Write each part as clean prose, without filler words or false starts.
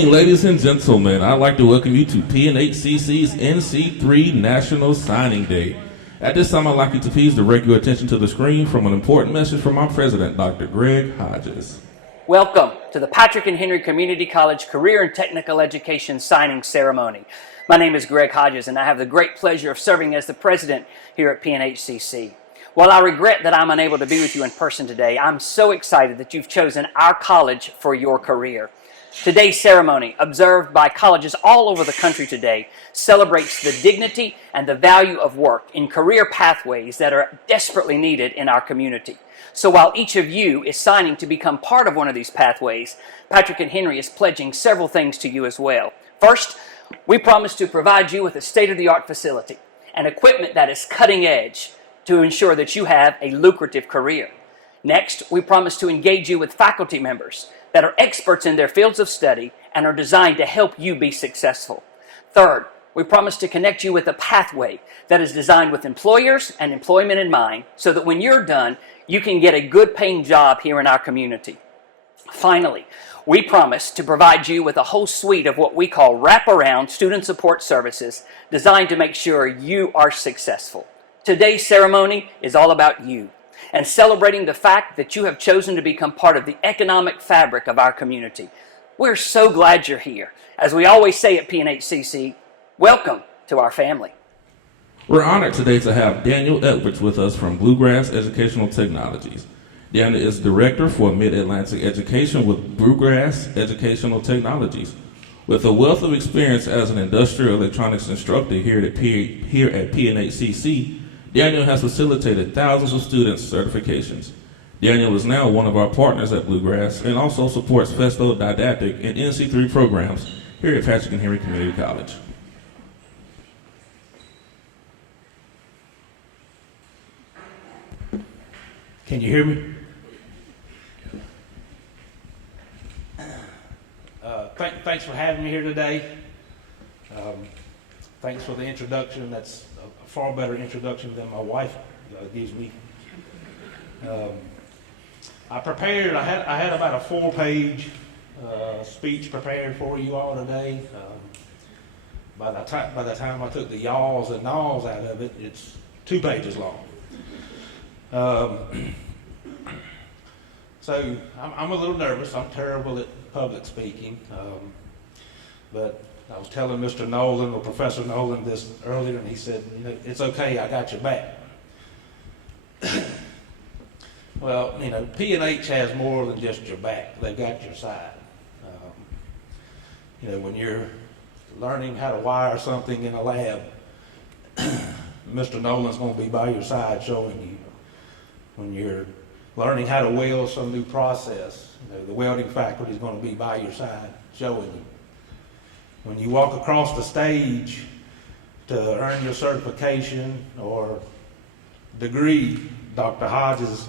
Ladies and gentlemen, I'd like to welcome you to P&HCC's NC3 National Signing Day. At this time, I'd like you to please direct your attention to the screen from an important message from our president, Dr. Greg Hodges. Welcome to the Patrick and Henry Community College Career and Technical Education Signing Ceremony. My name is Greg Hodges, and I have the great pleasure of serving as the president here at P&HCC. While I regret that I'm unable to be with you in person today, I'm so excited that you've chosen our college for your career. Today's ceremony, observed by colleges all over the country today, celebrates the dignity and the value of work in career pathways that are desperately needed in our community. So while each of you is signing to become part of one of these pathways, Patrick and Henry is pledging several things to you as well. First, we promise to provide you with a state-of-the-art facility and equipment that is cutting edge to ensure that you have a lucrative career. Next, we promise to engage you with faculty members that are experts in their fields of study and are designed to help you be successful. Third, we promise to connect you with a pathway that is designed with employers and employment in mind so that when you're done, you can get a good paying job here in our community. Finally, we promise to provide you with a whole suite of what we call wraparound student support services designed to make sure you are successful. Today's ceremony is all about you and celebrating the fact that you have chosen to become part of the economic fabric of our community. We're so glad you're here. As we always say at P&HCC, welcome to our family. We're honored today to have Daniel Edwards with us from Bluegrass Educational Technologies. Daniel is Director for Mid-Atlantic Education with Bluegrass Educational Technologies. With a wealth of experience as an industrial electronics instructor here at P&HCC, Daniel has facilitated thousands of students' certifications. Daniel is now one of our partners at Bluegrass and also supports Festo didactic and NC3 programs here at Patrick and Henry Community College. Can you hear me? Thanks for having me here today. Thanks for the introduction. That's a far better introduction than my wife gives me. I had about a 4-page speech prepared for you all today. By the time I took the yaws and naws out of it, it's 2 pages long. So I'm a little nervous. I'm terrible at public speaking, but I was telling Mr. Nolan, or Professor Nolan, this earlier, and he said, it's okay, I got your back. Well, P&H has more than just your back. They've got your side. When you're learning how to wire something in a lab, Mr. Nolan's going to be by your side showing you. When you're learning how to weld some new process, the welding faculty is going to be by your side showing you. When you walk across the stage to earn your certification or degree, Dr. Hodges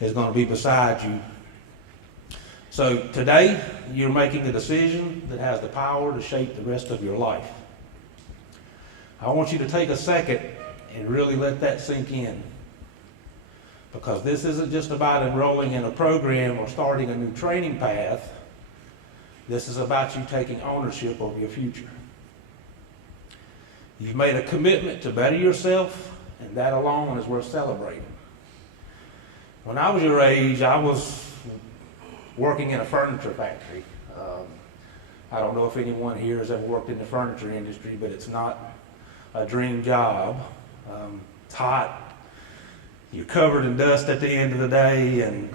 is going to be beside you. So today, you're making a decision that has the power to shape the rest of your life. I want you to take a second and really let that sink in. Because this isn't just about enrolling in a program or starting a new training path. This is about you taking ownership of your future. You've made a commitment to better yourself, and that alone is worth celebrating. When I was your age, I was working in a furniture factory. I don't know if anyone here has ever worked in the furniture industry, but it's not a dream job. It's hot. You're covered in dust at the end of the day, and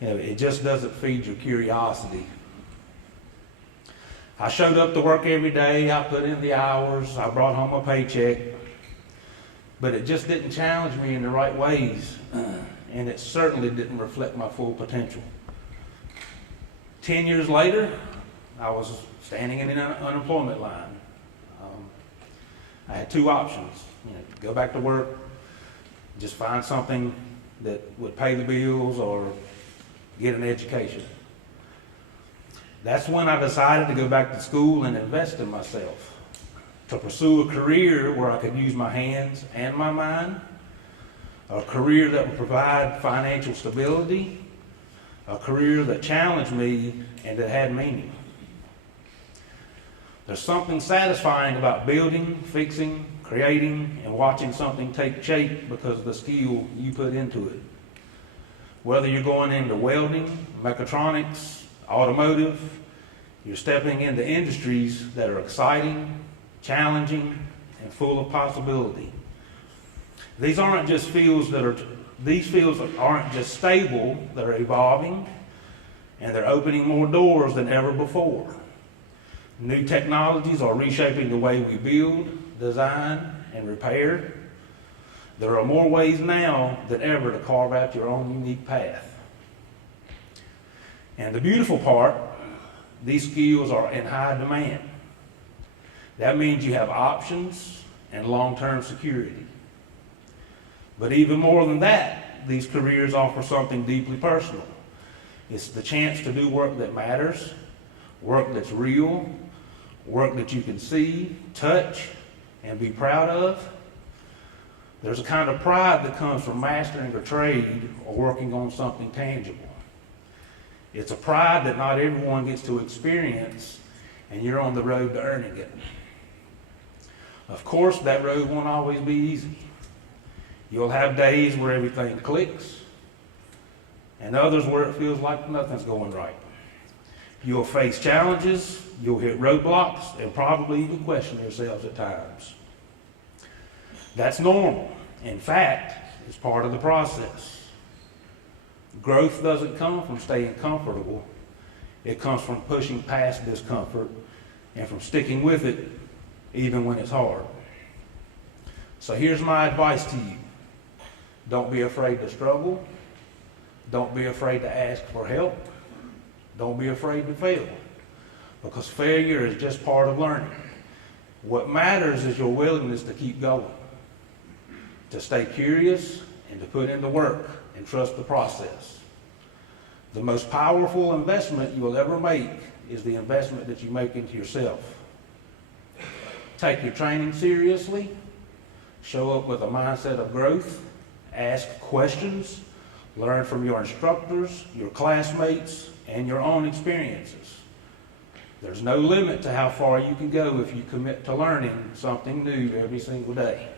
it just doesn't feed your curiosity. I showed up to work every day. I put in the hours. I brought home a paycheck, but it just didn't challenge me in the right ways, and it certainly didn't reflect my full potential. 10 years later, I was standing in an unemployment line. I had 2 options. Go back to work, just find something that would pay the bills, or get an education. That's when I decided to go back to school and invest in myself, to pursue a career where I could use my hands and my mind, a career that would provide financial stability, a career that challenged me and that had meaning. There's something satisfying about building, fixing, creating, and watching something take shape because of the skill you put into it. Whether you're going into welding, mechatronics, automotive, you're stepping into industries that are exciting, challenging, and full of possibility. These fields aren't just stable, they're evolving, and they're opening more doors than ever before. New technologies are reshaping the way we build, design, and repair. There are more ways now than ever to carve out your own unique path. And the beautiful part, these skills are in high demand. That means you have options and long-term security. But even more than that, these careers offer something deeply personal. It's the chance to do work that matters, work that's real, work that you can see, touch, and be proud of. There's a kind of pride that comes from mastering a trade or working on something tangible. It's a pride that not everyone gets to experience, and you're on the road to earning it. Of course, that road won't always be easy. You'll have days where everything clicks, and others where it feels like nothing's going right. You'll face challenges, you'll hit roadblocks, and probably even question yourselves at times. That's normal. In fact, it's part of the process. Growth doesn't come from staying comfortable. It comes from pushing past discomfort and from sticking with it even when it's hard. So here's my advice to you. Don't be afraid to struggle. Don't be afraid to ask for help. Don't be afraid to fail, because failure is just part of learning. What matters is your willingness to keep going, to stay curious, and to put in the work and trust the process. The most powerful investment you will ever make is the investment that you make into yourself. Take your training seriously, show up with a mindset of growth, ask questions, learn from your instructors, your classmates, and your own experiences. There's no limit to how far you can go if you commit to learning something new every single day.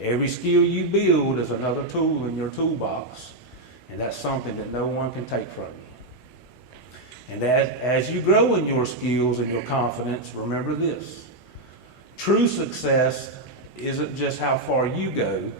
Every skill you build is another tool in your toolbox, and that's something that no one can take from you. And as you grow in your skills and your confidence, remember this. True success isn't just how far you go,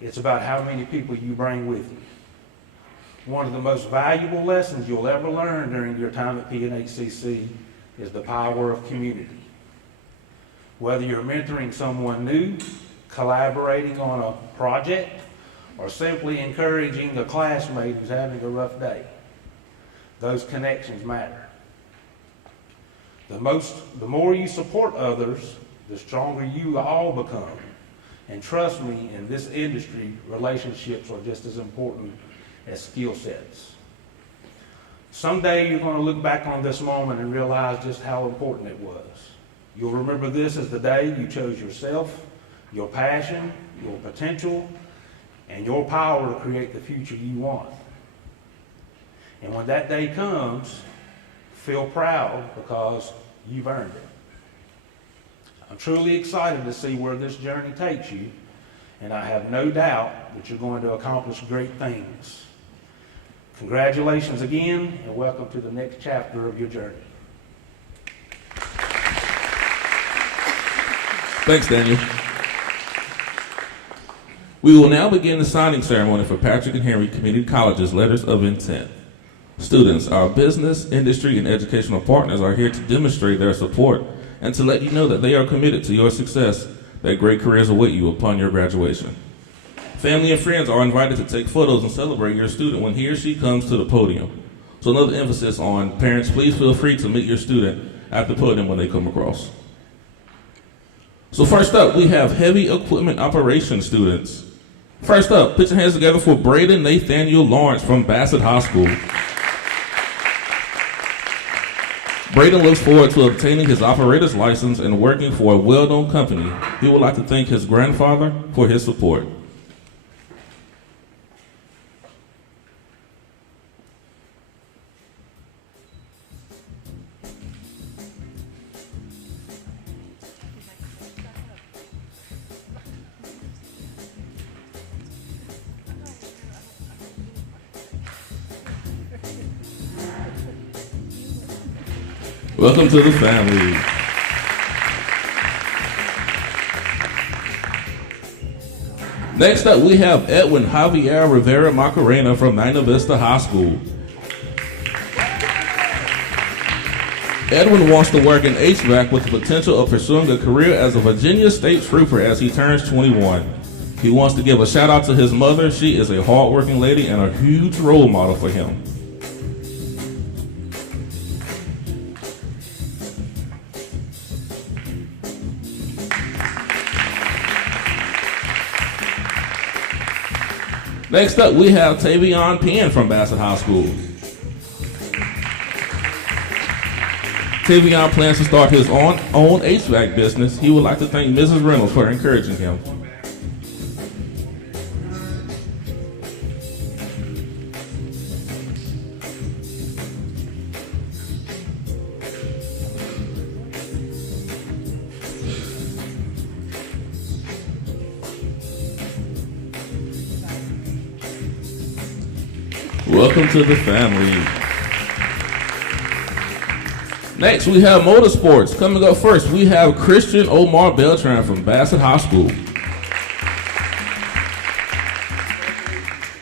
it's about how many people you bring with you. One of the most valuable lessons you'll ever learn during your time at P&HCC is the power of community. Whether you're mentoring someone new, collaborating on a project, or simply encouraging a classmate who's having a rough day, those connections matter. The more you support others, the stronger you all become. And trust me, in this industry, relationships are just as important as skill sets. Someday you're going to look back on this moment and realize just how important it was. You'll remember this as the day you chose yourself, your passion, your potential, and your power to create the future you want. And when that day comes, feel proud because you've earned it. I'm truly excited to see where this journey takes you, and I have no doubt that you're going to accomplish great things. Congratulations again, and welcome to the next chapter of your journey. Thanks, Daniel. We will now begin the signing ceremony for Patrick and Henry Community College's Letters of Intent. Students, our business, industry, and educational partners are here to demonstrate their support and to let you know that they are committed to your success, that great careers await you upon your graduation. Family and friends are invited to take photos and celebrate your student when he or she comes to the podium. So another emphasis on parents, please feel free to meet your student at the podium when they come across. So first up, we have heavy equipment operations students. First up, put your hands together for Braden Nathaniel Lawrence from Bassett High School. Braden looks forward to obtaining his operator's license and working for a well-known company. He would like to thank his grandfather for his support. Welcome to the family. Next up, we have Edwin Javier Rivera Macarena from Magna Vista High School. Edwin wants to work in HVAC with the potential of pursuing a career as a Virginia State Trooper as he turns 21. He wants to give a shout out to his mother. She is a hardworking lady and a huge role model for him. Next up, we have Tavion Penn from Bassett High School. Tavion plans to start his own HVAC business. He would like to thank Mrs. Reynolds for encouraging him. Welcome to the family. Next, we have motorsports. Coming up first, we have Christian Omar Beltran from Bassett High School.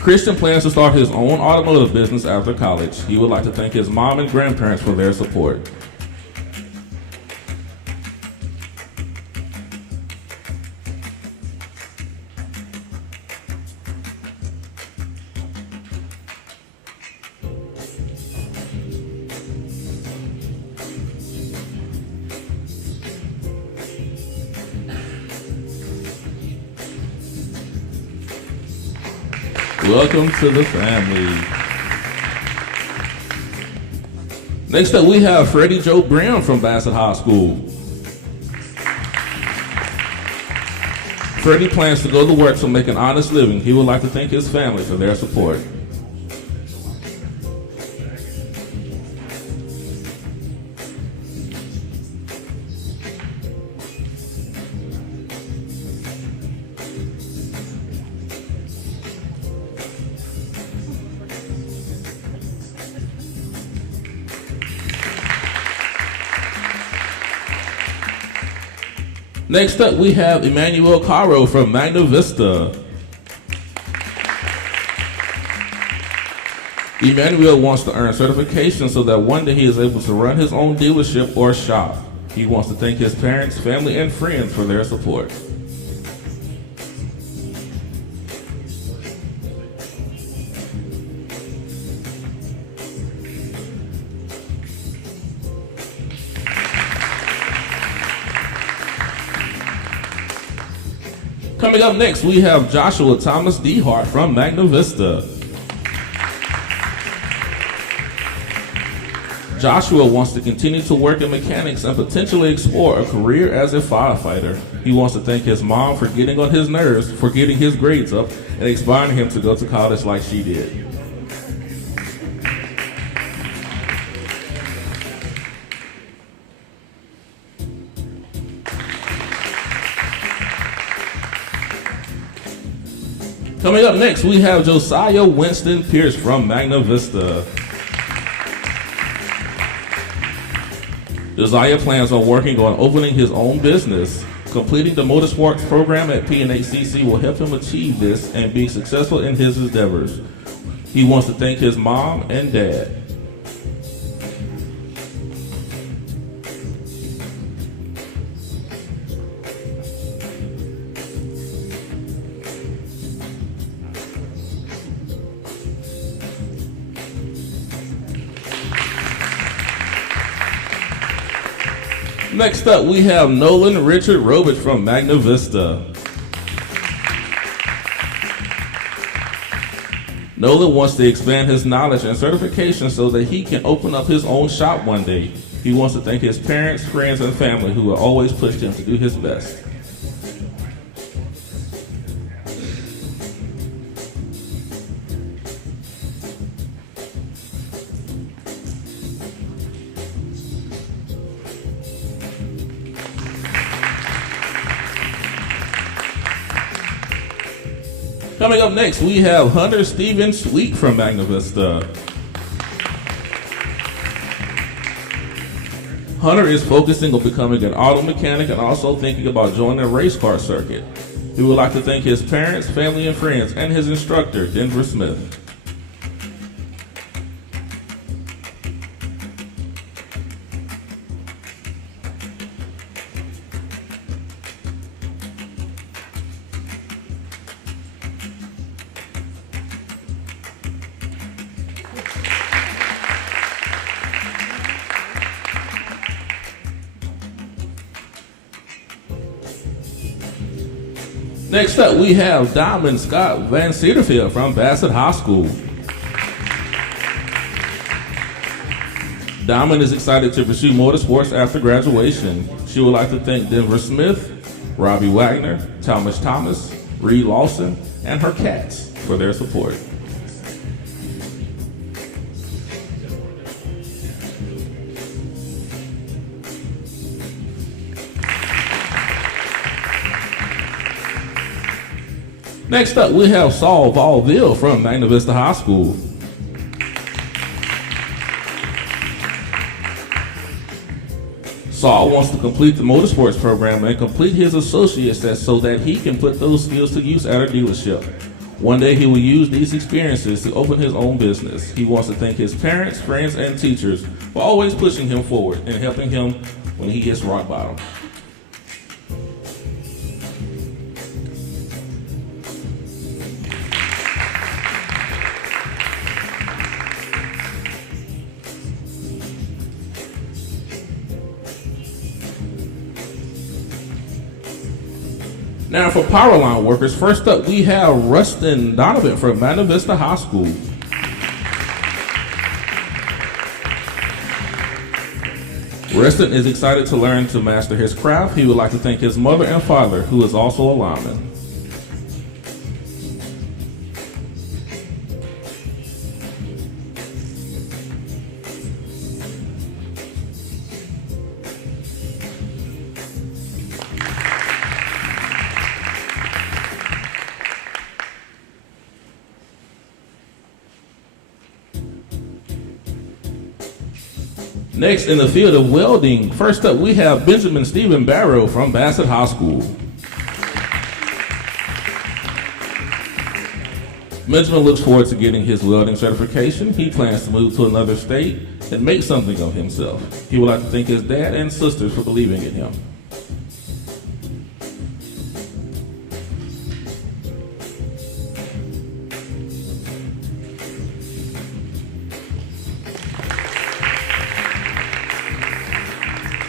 Christian plans to start his own automotive business after college. He would like to thank his mom and grandparents for their support. Welcome to the family. Next up, we have Freddie Joe Brown from Bassett High School. Freddie plans to go to work to make an honest living. He would like to thank his family for their support. Next up, we have Emmanuel Caro from Magna Vista. Emmanuel wants to earn certification so that one day he is able to run his own dealership or shop. He wants to thank his parents, family, and friends for their support. Coming up next, we have Joshua Thomas DeHart from Magna Vista. Joshua wants to continue to work in mechanics and potentially explore a career as a firefighter. He wants to thank his mom for getting on his nerves, for getting his grades up, and inspiring him to go to college like she did. Coming up next, we have Josiah Winston Pierce from Magna Vista. Josiah plans on working on opening his own business. Completing the motorsports program at P&HCC will help him achieve this and be successful in his endeavors. He wants to thank his mom and dad. Next up, we have Nolan Richard Robich from Magna Vista. Nolan wants to expand his knowledge and certification so that he can open up his own shop one day. He wants to thank his parents, friends, and family who have always pushed him to do his best. Coming up next, we have Hunter Steven Sweet from Magna Vista. Hunter is focusing on becoming an auto mechanic and also thinking about joining a race car circuit. He would like to thank his parents, family, and friends, and his instructor, Denver Smith. Next up, we have Diamond Scott Van Cedarfield from Bassett High School. Diamond is excited to pursue motorsports after graduation. She would like to thank Denver Smith, Robbie Wagner, Thomas, Reed Lawson, and her cats for their support. Next up, we have Saul Valville from Magna Vista High School. Saul wants to complete the motorsports program and complete his associates so that he can put those skills to use at a dealership. One day he will use these experiences to open his own business. He wants to thank his parents, friends, and teachers for always pushing him forward and helping him when he hits rock bottom. Now for power line workers, first up we have Rustin Donovan from Magna Vista High School. Rustin is excited to learn to master his craft. He would like to thank his mother and father, who is also a lineman. Next, in the field of welding, first up we have Benjamin Stephen Barrow from Bassett High School. Benjamin looks forward to getting his welding certification. He plans to move to another state and make something of himself. He would like to thank his dad and sisters for believing in him.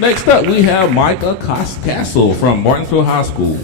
Next up, we have Micah Castle from Martinsville High School.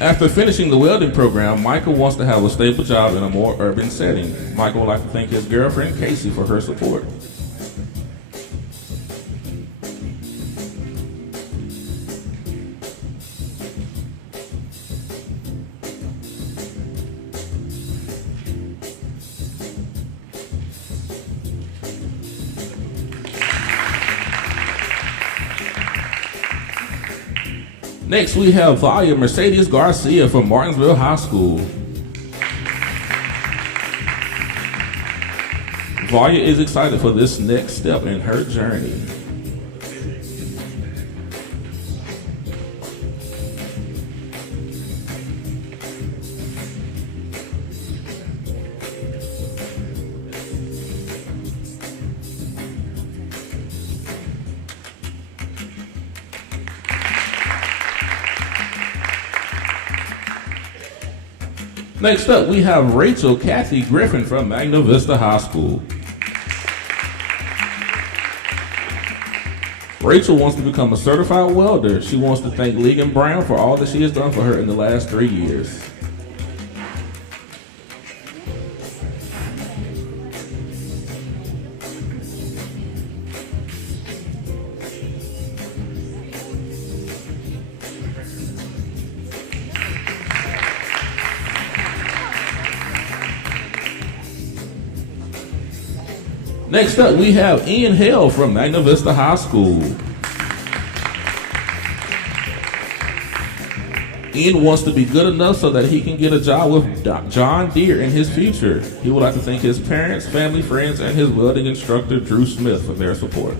After finishing the welding program, Micah wants to have a stable job in a more urban setting. Micah would like to thank his girlfriend, Casey, for her support. Next, we have Valia Mercedes Garcia from Martinsville High School. Valia is excited for this next step in her journey. Next up, we have Rachel Kathy Griffin from Magna Vista High School. Rachel wants to become a certified welder. She wants to thank Ligon Brown for all that she has done for her in the last 3 years. Next up, we have Ian Hale from Magna Vista High School. Ian wants to be good enough so that he can get a job with John Deere in his future. He would like to thank his parents, family, friends, and his welding instructor, Drew Smith, for their support.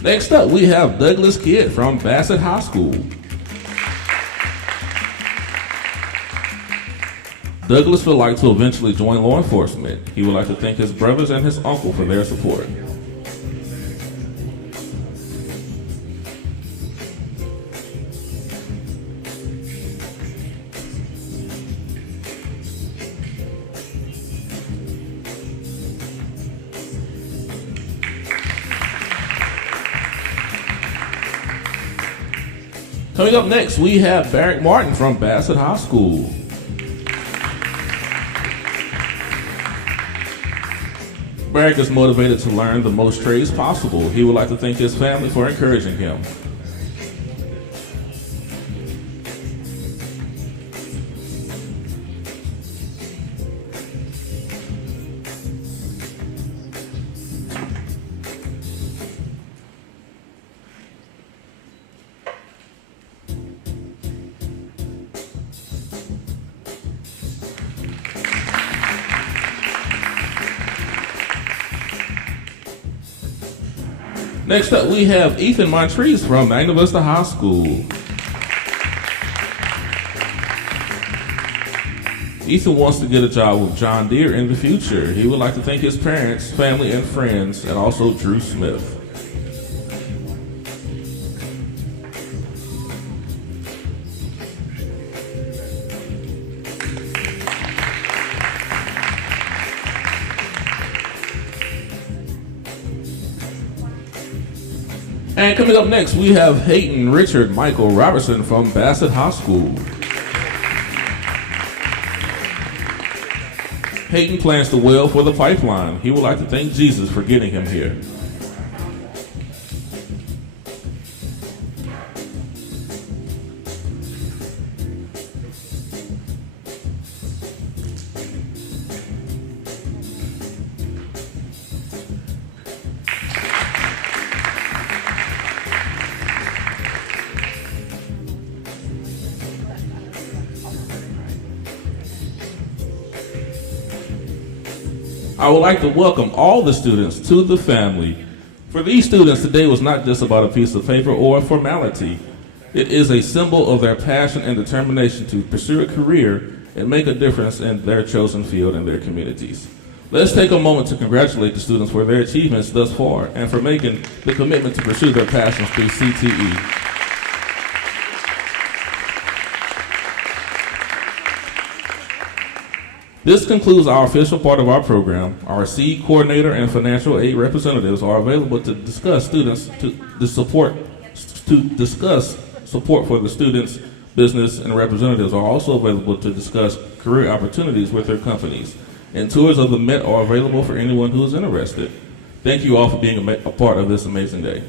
Next up, we have Douglas Kidd from Bassett High School. Douglas would like to eventually join law enforcement. He would like to thank his brothers and his uncle for their support. Coming up next, we have Barrick Martin from Bassett High School. Barrick is motivated to learn the most trades possible. He would like to thank his family for encouraging him. Next up, we have Ethan Montrese from Magna Vista High School. Ethan wants to get a job with John Deere in the future. He would like to thank his parents, family, and friends, and also Drew Smith. And coming up next, we have Hayden Richard Michael Robertson from Bassett High School. Hayden plans to weld for the pipeline. He would like to thank Jesus for getting him here. I would like to welcome all the students to the family. For these students, today was not just about a piece of paper or a formality. It is a symbol of their passion and determination to pursue a career and make a difference in their chosen field and their communities. Let's take a moment to congratulate the students for their achievements thus far and for making the commitment to pursue their passions through CTE. This concludes our official part of our program. Our SEED coordinator and financial aid representatives are available to discuss support for the students. Business and representatives are also available to discuss career opportunities with their companies. And tours of the Met are available for anyone who is interested. Thank you all for being a part of this amazing day.